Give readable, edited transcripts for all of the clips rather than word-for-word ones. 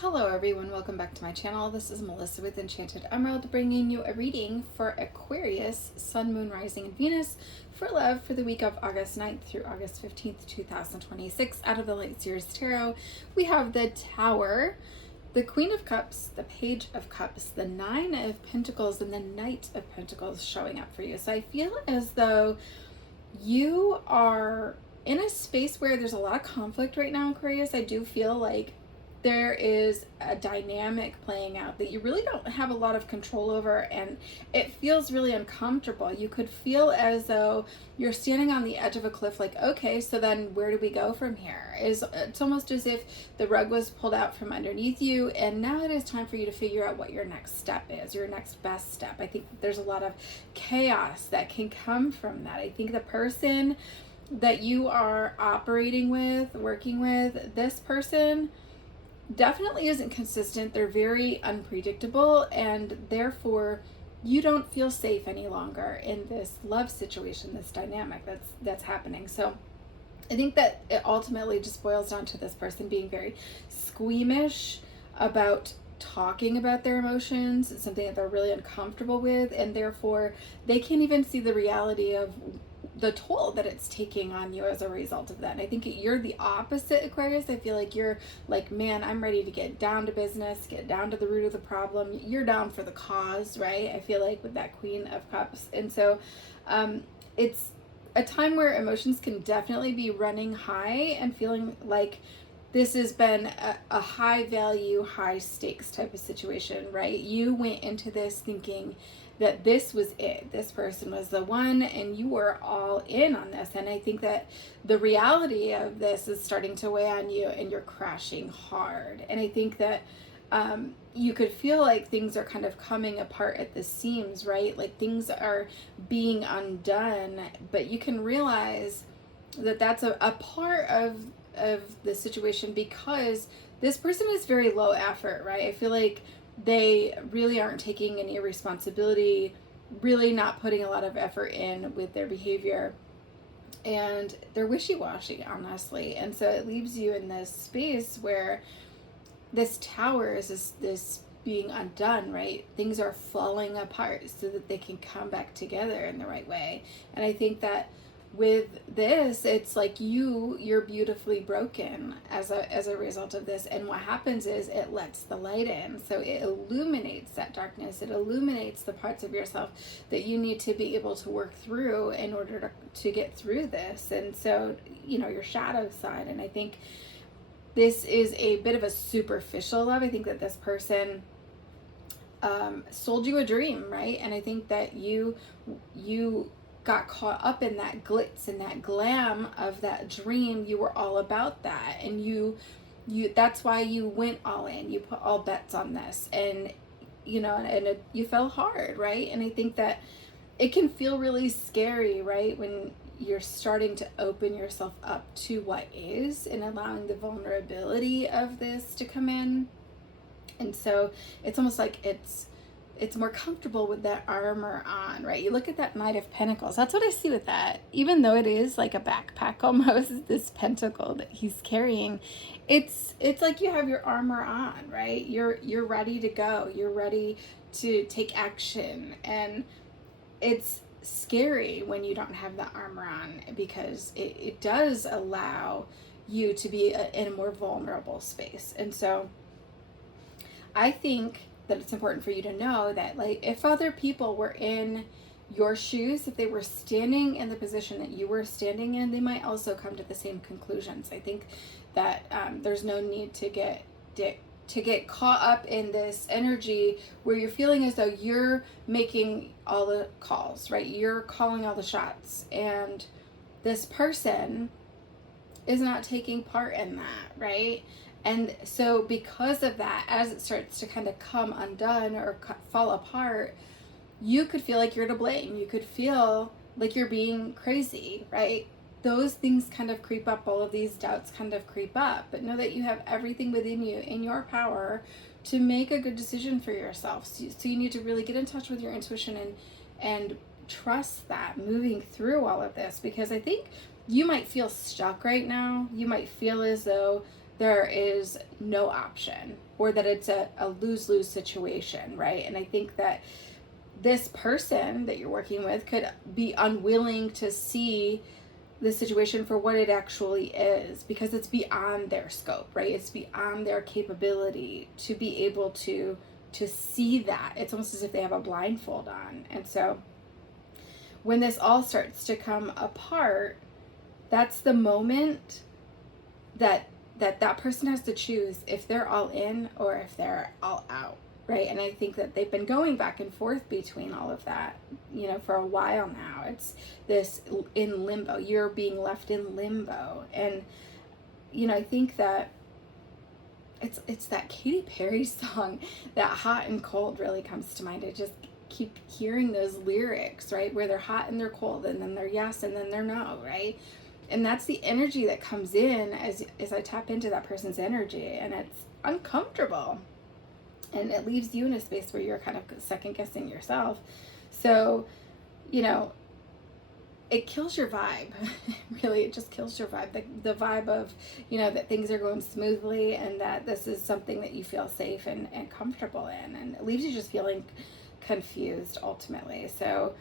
Hello everyone, welcome back to my channel. This is Melissa with Enchanted Emerald, bringing you a reading for Aquarius, Sun, Moon, Rising, and Venus for love for the week of August 9th through August 15th, 2026. Out of the Light Series Tarot, we have the Tower, the Queen of Cups, the Page of Cups, the Nine of Pentacles, and the Knight of Pentacles showing up for you. So I feel as though you are in a space where there's a lot of conflict right now, Aquarius. I do feel like there is a dynamic playing out that you really don't have a lot of control over, and it feels really uncomfortable. You could feel as though you're standing on the edge of a cliff, like, okay, so then where do we go from here? It's almost as if the rug was pulled out from underneath you, and now it is time for you to figure out what your next step is, your next best step. I think there's a lot of chaos that can come from that. I think the person that you are operating with, working with, this person definitely isn't consistent. They're very unpredictable, and therefore you don't feel safe any longer in this love situation, this dynamic that's happening. So I think that it ultimately just boils down to this person being very squeamish about talking about their emotions. It's something that they're really uncomfortable with, and therefore they can't even see the reality of the toll that it's taking on you as a result of that. And I think you're the opposite, Aquarius. I feel like you're like, man, I'm ready to get down to business, get down to the root of the problem. You're down for the cause, right? I feel like with that Queen of Cups. And so it's a time where emotions can definitely be running high and feeling like this has been a high value, high stakes type of situation, right? You went into this thinking that this was it. This person was the one, and you were all in on this. And I think that the reality of this is starting to weigh on you, and you're crashing hard. And I think that you could feel like things are kind of coming apart at the seams, right? Like things are being undone, but you can realize that that's a part of the situation, because this person is very low effort, right? I feel like they really aren't taking any responsibility, really not putting a lot of effort in with their behavior, and they're wishy-washy, honestly. And so it leaves you in this space where this tower is this being undone, right? Things are falling apart so that they can come back together in the right way. And I think that with this, it's like you're beautifully broken as a result of this. And what happens is it lets the light in, so it illuminates that darkness. It illuminates the parts of yourself that you need to be able to work through in order to get through this. And so, your shadow side. And I think this is a bit of a superficial love. I think that this person sold you a dream, right? And I think that you got caught up in that glitz and that glam of that dream. You were all about that, and you that's why you went all in. You put all bets on this, and you fell hard, right? And I think that it can feel really scary, right, when you're starting to open yourself up to what is, and allowing the vulnerability of this to come in. And so it's almost like it's more comfortable with that armor on, right? You look at that Knight of Pentacles. That's what I see with that. Even though it is like a backpack almost, this pentacle that he's carrying, it's like you have your armor on, right? You're ready to go. You're ready to take action. And it's scary when you don't have that armor on, because it does allow you to be in a more vulnerable space. And so I think that it's important for you to know that, like, if other people were in your shoes, if they were standing in the position that you were standing in, they might also come to the same conclusions. I think that there's no need to get caught up in this energy where you're feeling as though you're making all the calls, right? You're calling all the shots, and this person is not taking part in that, right? And so because of that, as it starts to kind of come undone or fall apart, you could feel like you're to blame. You could feel like you're being crazy, right? Those things kind of creep up. All of these doubts kind of creep up. But know that you have everything within you, in your power, to make a good decision for yourself. So you need to really get in touch with your intuition and trust that moving through all of this, because I think you might feel stuck right now. You might feel as though there is no option, or that it's a lose-lose situation, right? And I think that this person that you're working with could be unwilling to see the situation for what it actually is, because it's beyond their scope, right? It's beyond their capability to be able to see that. It's almost as if they have a blindfold on. And so when this all starts to come apart, that's the moment that person has to choose if they're all in or if they're all out, right? And I think that they've been going back and forth between all of that, for a while now. It's this in limbo. You're being left in limbo. And, I think that it's that Katy Perry song, that Hot and Cold, really comes to mind. I just keep hearing those lyrics, right? Where they're hot and they're cold, and then they're yes and then they're no, right? And that's the energy that comes in as I tap into that person's energy, and it's uncomfortable. And it leaves you in a space where you're kind of second guessing yourself. So, it kills your vibe. Really, it just kills your vibe. The vibe of, that things are going smoothly, and that this is something that you feel safe and comfortable in. And it leaves you just feeling confused ultimately. So,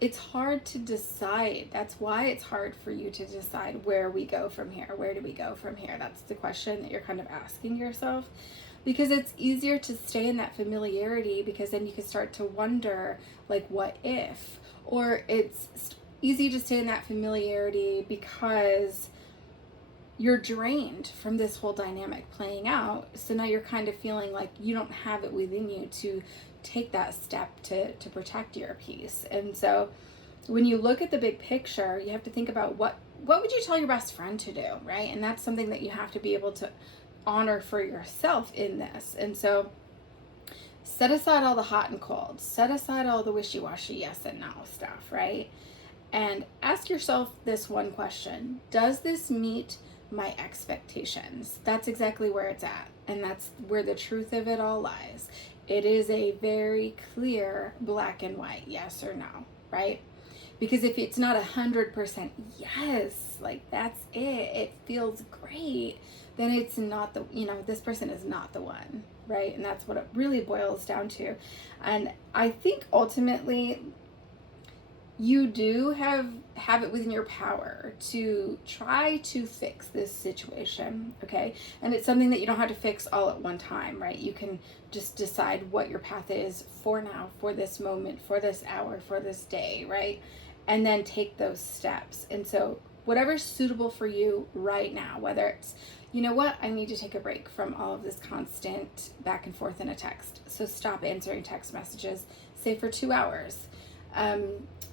it's hard to decide. That's why it's hard for you to decide where we go from here. Where do we go from here? That's the question that you're kind of asking yourself, because it's easier to stay in that familiarity, because then you can start to wonder, like, what if? Or it's easy to stay in that familiarity because you're drained from this whole dynamic playing out. So now you're kind of feeling like you don't have it within you to take that step to protect your peace. And so when you look at the big picture, you have to think about what would you tell your best friend to do, right? And that's something that you have to be able to honor for yourself in this. And so set aside all the hot and cold, set aside all the wishy-washy yes and no stuff, right? And ask yourself this one question: does this meet my expectations? That's exactly where it's at. And that's where the truth of it all lies. It is a very clear black and white yes or no, right? Because if it's not 100% yes, like that's it feels great, then it's not this person is not the one, right? And that's what it really boils down to. And I think ultimately you do have it within your power to try to fix this situation, okay? And it's something that you don't have to fix all at one time, right? You can just decide what your path is for now, for this moment, for this hour, for this day, right? And then take those steps. And so whatever's suitable for you right now, whether it's, I need to take a break from all of this constant back and forth in a text. So stop answering text messages, say for 2 hours.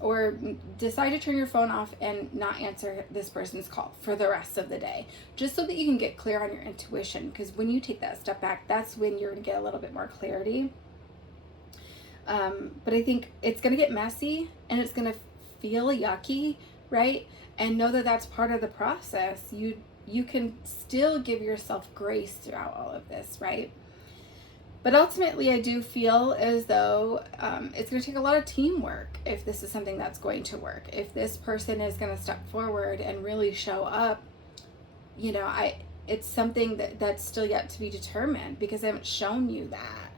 Or decide to turn your phone off and not answer this person's call for the rest of the day, just so that you can get clear on your intuition. Because when you take that step back, that's when you're going to get a little bit more clarity. But I think it's going to get messy and it's going to feel yucky, right? And know that that's part of the process. You can still give yourself grace throughout all of this, right? But ultimately, I do feel as though it's going to take a lot of teamwork if this is something that's going to work. If this person is going to step forward and really show up, it's something that's still yet to be determined, because I haven't shown you that.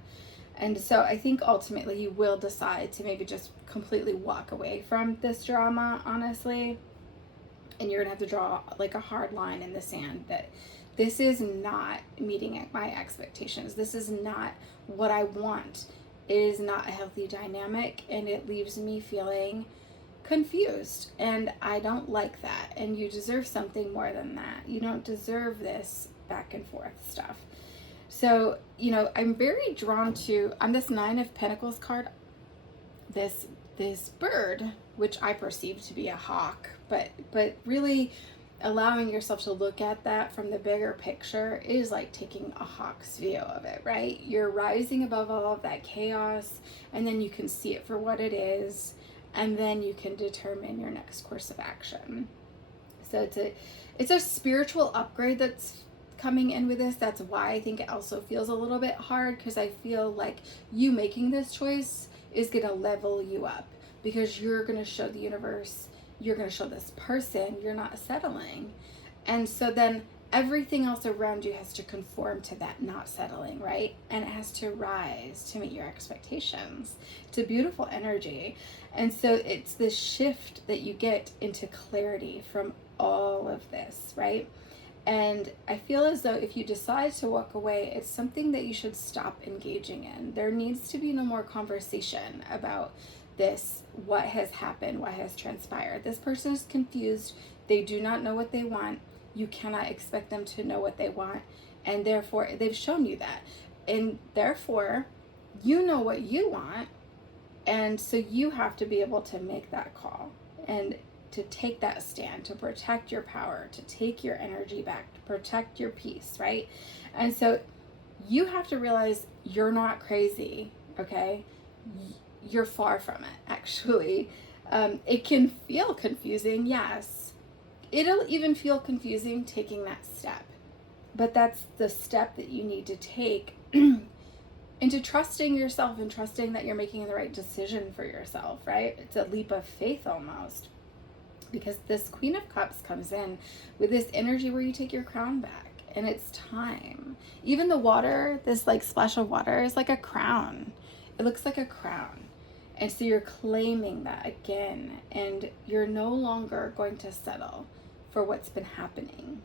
And so I think ultimately you will decide to maybe just completely walk away from this drama, honestly. And you're going to have to draw like a hard line in the sand that this is not meeting my expectations. This is not what I want. It is not a healthy dynamic, and it leaves me feeling confused, and I don't like that. And you deserve something more than that. You don't deserve this back and forth stuff. So, I'm very drawn to, on this 9 of Pentacles card, this bird, which I perceive to be a hawk, but really allowing yourself to look at that from the bigger picture is like taking a hawk's view of it, right? You're rising above all of that chaos, and then you can see it for what it is, and then you can determine your next course of action. So it's a spiritual upgrade that's coming in with this. That's why I think it also feels a little bit hard, because I feel like you making this choice is going to level you up, because you're going to show the universe, you're going to show this person you're not settling. And so then everything else around you has to conform to that not settling, right? And it has to rise to meet your expectations. It's a beautiful energy. And so it's this shift that you get into clarity from all of this, right? And I feel as though if you decide to walk away, it's something that you should stop engaging in. There needs to be no more conversation about this, what has happened, what has transpired. This person is confused. They do not know what they want. You cannot expect them to know what they want. And therefore, they've shown you that. And therefore, you know what you want. And so you have to be able to make that call and to take that stand, to protect your power, to take your energy back, to protect your peace, right? And so you have to realize you're not crazy, okay? You're far from it, actually. It can feel confusing, yes. It'll even feel confusing taking that step. But that's the step that you need to take into trusting yourself and trusting that you're making the right decision for yourself, right? It's a leap of faith almost. Because this Queen of Cups comes in with this energy where you take your crown back and it's time. Even the water, this like splash of water is like a crown. It looks like a crown. And so you're claiming that again, and you're no longer going to settle for what's been happening,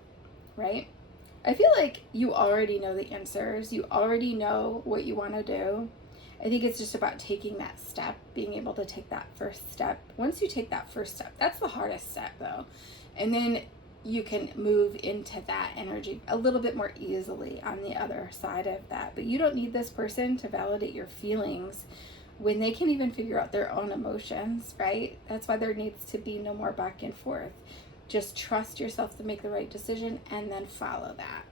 right? I feel like you already know the answers. You already know what you want to do. I think it's just about taking that step, being able to take that first step. Once you take that first step, that's the hardest step though. And then you can move into that energy a little bit more easily on the other side of that. But you don't need this person to validate your feelings when they can even figure out their own emotions, right? That's why there needs to be no more back and forth. Just trust yourself to make the right decision and then follow that.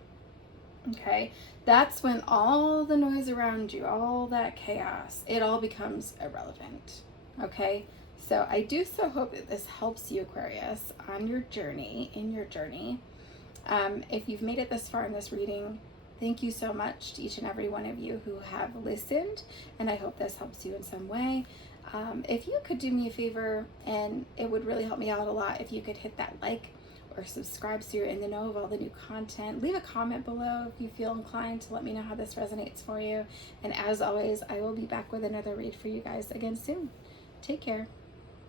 Okay, that's when all the noise around you, all that chaos, it all becomes irrelevant. Okay, so I do so hope that this helps you, Aquarius, on your journey, in your journey. If you've made it this far in this reading, thank you so much to each and every one of you who have listened, and I hope this helps you in some way. If you could do me a favor, and it would really help me out a lot if you could hit that like or subscribe so you're in the know of all the new content. Leave a comment below if you feel inclined to let me know how this resonates for you. And as always, I will be back with another read for you guys again soon. Take care.